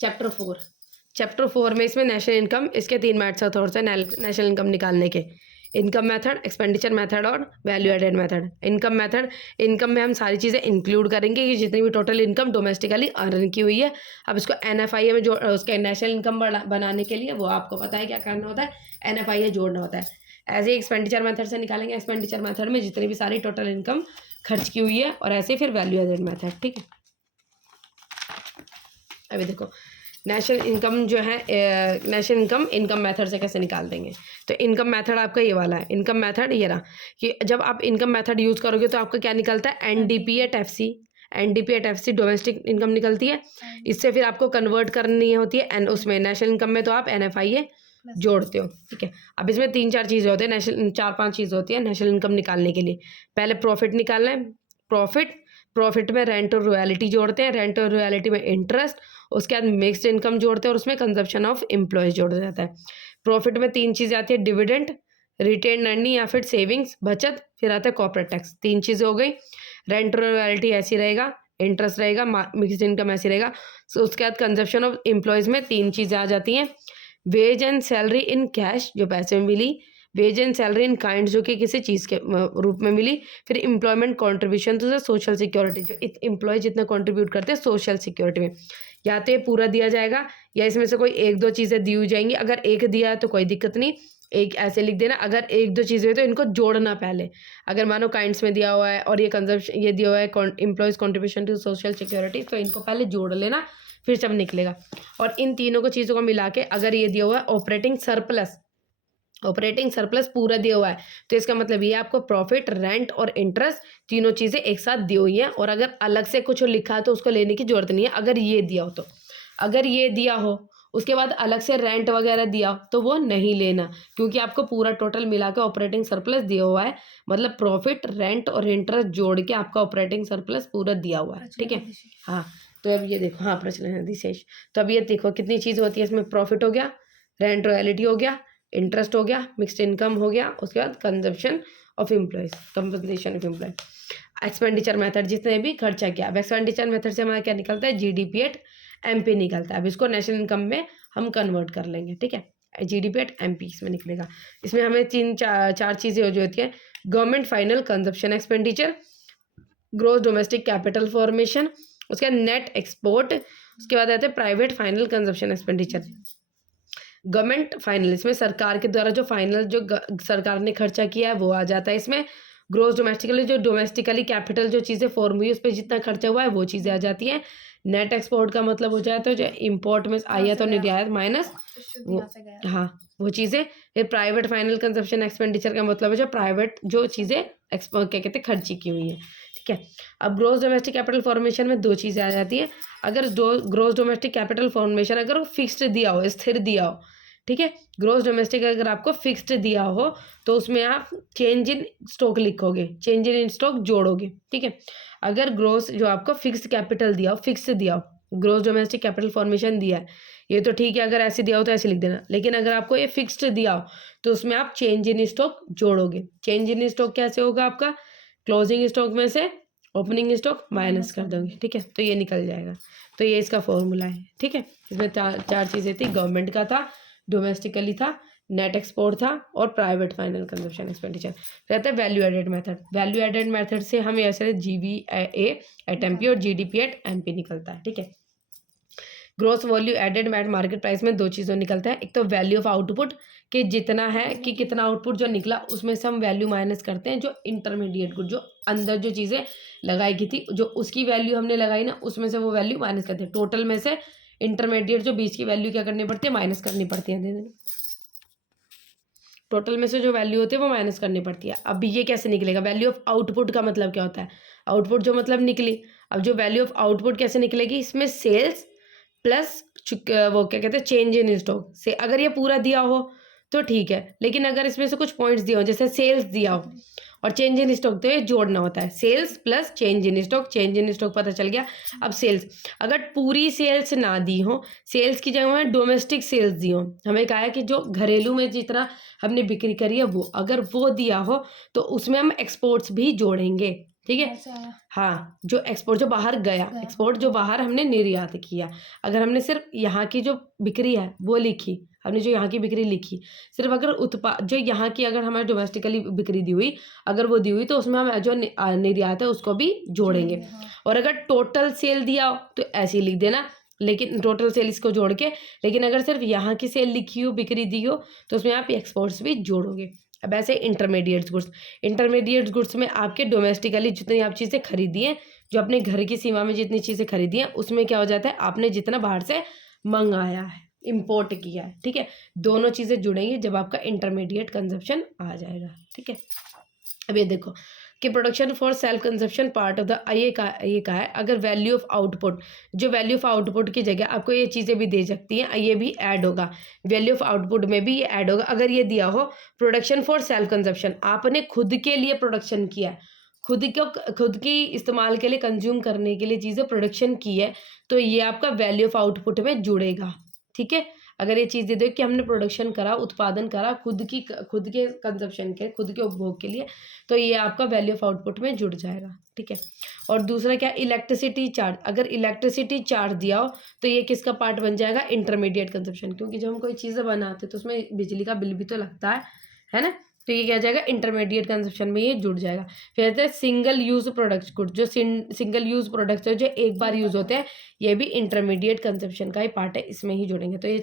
Chapter 4 में इसमें national income, इसके 3 मैथड्स हैं थोड़ा सा नेशनल इनकम निकालने के। इनकम मेथड, एक्सपेंडिचर मेथड और value added method. Income method, income में हम सारी चीज़ें इंक्लूड करेंगे कि जितनी भी टोटल इनकम डोमेस्टिकली अर्न की हुई है। अब इसको NFIA में जो उसके नेशनल इनकम बनाने के लिए वो आपको पता है क्या करना होता है, NFIA जोड़ना होता है। ऐसे ही एक्सपेंडिचर मेथड से निकालेंगे, एक्सपेंडिचर मेथड में जितनी भी सारी टोटल इनकम खर्च की हुई है, और ऐसे फिर वैल्यू एडेड मेथड। ठीक है, अभी देखो नेशनल इनकम जो है, नेशनल इनकम इनकम मेथड से कैसे निकाल देंगे। तो इनकम मेथड आपका ये वाला है, इनकम मेथड ये रहा कि जब आप इनकम मेथड यूज़ करोगे तो आपका क्या निकलता है, NDP@FC। NDP@FC डोमेस्टिक इनकम निकलती है। इससे फिर आपको कन्वर्ट करनी होती है उसमें नेशनल इनकम में, तो आप NFIA जोड़ते हो। ठीक है, अब इसमें 3-4 चीज़ें होती है, 4-5 चीज़ें होती है नेशनल इनकम निकालने के लिए। पहले प्रॉफिट निकालना है, प्रॉफिट में रेंट और रॉयल्टी जोड़ते हैं, रेंट और रॉयल्टी में इंटरेस्ट, उसके बाद मिक्स्ड इनकम जोड़ते हैं और उसमें कंजप्शन ऑफ एम्प्लॉयज जोड़ा जाता है। प्रॉफिट में 3 चीज़ें आती है, डिविडेंड, रिटेन अर्निंग या फिर सेविंग्स बचत, फिर आता है कॉर्पोरेट टैक्स। 3 चीज़ें हो गई। रेंट और रॉयल्टी ऐसी रहेगा, इंटरेस्ट रहेगा, मिक्स्ड इनकम ऐसी रहेगा। सो उसके बाद कंजप्शन ऑफ एम्प्लॉयज़ में 3 चीज़ें आ जाती हैं, wage and salary in cash जो पैसे में मिली, wage and salary in kind जो कि किसी चीज़ के रूप में मिली, फिर employment contribution to the social security जो एम्प्लॉय जितना कंट्रीब्यूट करते हैं सोशल सिक्योरिटी में। या तो ये पूरा दिया जाएगा या इसमें से कोई 1-2 चीज़ें दी जाएंगी। अगर एक दिया है तो कोई दिक्कत नहीं, एक ऐसे लिख देना। अगर 1-2 चीज़ें हुई तो इनको जोड़ना पहले। अगर मानो काइंड्स में दिया हुआ है और ये कंजप्शन ये दिया हुआ है employees contribution to social security, तो इनको पहले जोड़ लेना, फिर सब निकलेगा। और इन तीनों को चीज़ों को मिला के अगर ये दिया हुआ है ऑपरेटिंग सरप्लस पूरा दिया हुआ है, तो इसका मतलब ये आपको प्रॉफिट, रेंट और इंटरेस्ट तीनों चीज़ें एक साथ दी हुई हैं। और अगर अलग से कुछ लिखा है तो उसको लेने की जरूरत नहीं है। अगर ये दिया हो तो, अगर ये दिया हो उसके बाद अलग से रेंट वगैरह दिया हो तो वो नहीं लेना, क्योंकि आपको पूरा टोटल मिला के ऑपरेटिंग सरप्लस दिया हुआ है। मतलब प्रॉफिट, रेंट और इंटरेस्ट जोड़ के आपका ऑपरेटिंग सरप्लस पूरा दिया हुआ है। ठीक है, हाँ। तो अब ये देखो, हाँ प्रचलन अधिशेष। तो अब ये देखो कितनी चीज़ होती है इसमें, प्रॉफिट हो गया, रेंट रॉयल्टी हो गया, इंटरेस्ट हो गया, मिक्स्ड इनकम हो गया, उसके बाद consumption of employees, compensation of employee. Expenditure method जितने भी खर्चा किया, अब एक्सपेंडिचर मेथड से हमारा क्या निकलता है, GDP@MP निकलता है। अब इसको नेशनल इनकम में हम कन्वर्ट कर लेंगे। ठीक है, GDP@MP इसमें निकलेगा। इसमें हमें 3-4 चीज़ें जो होती है, government final consumption expenditure, gross domestic capital formation, उसके बाद नेट एक्सपोर्ट, उसके बाद आते हैं private final consumption expenditure. Government final, इसमें सरकार के द्वारा जो फाइनल जो सरकार ने खर्चा किया है वो आ जाता है इसमें। ग्रोस डोमेस्टिकली जो डोमेस्टिकली कैपिटल जो चीज़ें फॉर्म हुई उस पर जितना खर्चा हुआ है वो चीज़ें आ जाती हैं। नेट एक्सपोर्ट का मतलब हो जाता है जो इम्पोर्ट में आई है तो निर्यात माइनस हाँ वो चीज़ें। फिर प्राइवेट फाइनल कंजप्शन एक्सपेंडिचर का मतलब है जो प्राइवेट जो चीज़ें क्या कहते हैं खर्ची की हुई है। ठीक है, अब ग्रोस डोमेस्टिक कैपिटल फॉर्मेशन में 2 चीज़ें आ जाती हैं। अगर ग्रोस डोमेस्टिक कैपिटल फॉर्मेशन अगर वो फिक्स्ड दिया हो, स्थिर दिया हो, ठीक है, ग्रोस डोमेस्टिक अगर आपको फिक्स्ड दिया हो तो उसमें आप चेंज इन स्टॉक लिखोगे, चेंज इन स्टॉक जोड़ोगे। ठीक है, अगर ग्रोस जो आपको फिक्स्ड कैपिटल दिया हो, फिक्स्ड दिया हो, ग्रोस डोमेस्टिक कैपिटल फॉर्मेशन दिया है ये तो ठीक है, अगर ऐसे दिया हो तो ऐसे लिख देना। लेकिन अगर आपको ये फिक्स्ड दिया हो तो उसमें आप चेंज इन स्टॉक जोड़ोगे। चेंज इन स्टॉक कैसे होगा आपका, क्लोजिंग स्टॉक में से ओपनिंग स्टॉक माइनस कर दोगे। ठीक है, तो ये निकल जाएगा। तो ये इसका फॉर्मूला है। ठीक है, इसमें 4 चीज़ें थी, गवर्नमेंट का था, डोमेस्टिकली था, नेट एक्सपोर्ट था और प्राइवेट फाइनल कंजप्शन एक्सपेंडिचर। रहता है value added method. Value added method से हम ऐसे GVA@MP और GDP@MP निकलता है। ठीक है, gross value added at market price में 2 चीज़ों निकलता है। एक तो वैल्यू ऑफ आउटपुट कि जितना है कि कितना आउटपुट जो निकला उसमें से हम वैल्यू माइनस करते हैं जो इंटरमीडिएट गुड जो अंदर जो चीज़ें लगाई गई थी जो उसकी वैल्यू हमने लगाई ना उसमें से वो वैल्यू माइनस करते हैं। टोटल में से इंटरमीडिएट जो बीच की वैल्यू क्या करनी पड़ती है, माइनस करनी पड़ती है। टोटल में से जो वैल्यू होती है वो माइनस करनी पड़ती है। अब ये कैसे निकलेगा, वैल्यू ऑफ आउटपुट का मतलब क्या होता है, आउटपुट जो मतलब निकली। अब जो वैल्यू ऑफ आउटपुट कैसे निकलेगी, इसमें सेल्स प्लस वो क्या कहते हैं चेंज इन स्टॉक से। अगर ये पूरा दिया हो तो ठीक है, लेकिन अगर इसमें से कुछ पॉइंट्स दिया हो जैसे सेल्स दिया हो और चेंज इन स्टॉक तो ये जोड़ना होता है, sales plus change in stock. Change in stock पता चल गया। अब सेल्स अगर पूरी सेल्स ना दी हो, सेल्स की जगह में डोमेस्टिक सेल्स दी हो, हमें कहा है कि जो घरेलू में जितना हमने बिक्री करी है वो अगर वो दिया हो तो उसमें हम एक्सपोर्ट्स भी जोड़ेंगे। ठीक है। हाँ, जो एक्सपोर्ट जो बाहर गया, एक्सपोर्ट जो बाहर हमने निर्यात किया। अगर हमने सिर्फ यहाँ की जो बिक्री है वो लिखी, हमने जो यहाँ की बिक्री लिखी, सिर्फ अगर उत्पाद जो यहाँ की अगर हमारे डोमेस्टिकली बिक्री दी हुई, अगर वो दी हुई तो उसमें हम जो निर्यात है उसको भी जोड़ेंगे। और अगर टोटल सेल दिया हो तो ऐसे ही लिख देना, लेकिन टोटल सेल इसको जोड़ के, लेकिन अगर सिर्फ यहाँ की सेल लिखी हो, बिक्री दी हो, तो उसमें आप एक्सपोर्ट्स भी जोड़ोगे। अब ऐसे इंटरमीडिएट गुड्स में आपके डोमेस्टिकली जितनी आप चीज़ें खरीदी हैं, जो अपने घर की सीमा में जितनी चीज़ें खरीदी हैं, उसमें क्या हो जाता है, आपने जितना बाहर से मंगाया है, इम्पोर्ट किया है, ठीक है। दोनों चीज़ें जुड़ेंगी जब आपका इंटरमीडिएट कंजप्शन आ जाएगा, ठीक है। अब ये देखो कि production for self consumption part of the ये कहा है, अगर वैल्यू ऑफ आउटपुट, जो वैल्यू ऑफ आउटपुट की जगह आपको ये चीज़ें भी दे सकती हैं, ये भी ऐड होगा, वैल्यू ऑफ आउटपुट में भी ये ऐड होगा। अगर ये दिया हो प्रोडक्शन फॉर सेल्फ कंजप्शन, आपने खुद के लिए प्रोडक्शन किया है, खुद की इस्तेमाल के लिए, कंज्यूम करने के लिए चीज़ें प्रोडक्शन की है, तो ये आपका वैल्यू ऑफ आउटपुट में जुड़ेगा, ठीक है। अगर ये चीज़ दे दो कि हमने प्रोडक्शन करा, उत्पादन करा खुद के कंजप्शन के, खुद के उपभोग के लिए, तो ये आपका वैल्यू ऑफ आउटपुट में जुड़ जाएगा, ठीक है। और दूसरा क्या, इलेक्ट्रिसिटी चार्ज, अगर इलेक्ट्रिसिटी चार्ज दिया हो तो ये किसका पार्ट बन जाएगा, इंटरमीडिएट कंजप्शन, क्योंकि जब हम कोई चीज़ें बनाते हैं तो उसमें बिजली का बिल भी तो लगता है ना, तो ये क्या जाएगा, इंटरमीडिएट कंजप्शन में ये जुड़ जाएगा। फिर कहते हैं सिंगल यूज़ प्रोडक्ट्स गुड, जो सिंगल यूज़ प्रोडक्ट्स है जो एक बार यूज़ होते हैं, ये भी इंटरमीडिएट कंजप्शन का ही पार्ट है, इसमें ही जुड़ेंगे। तो ये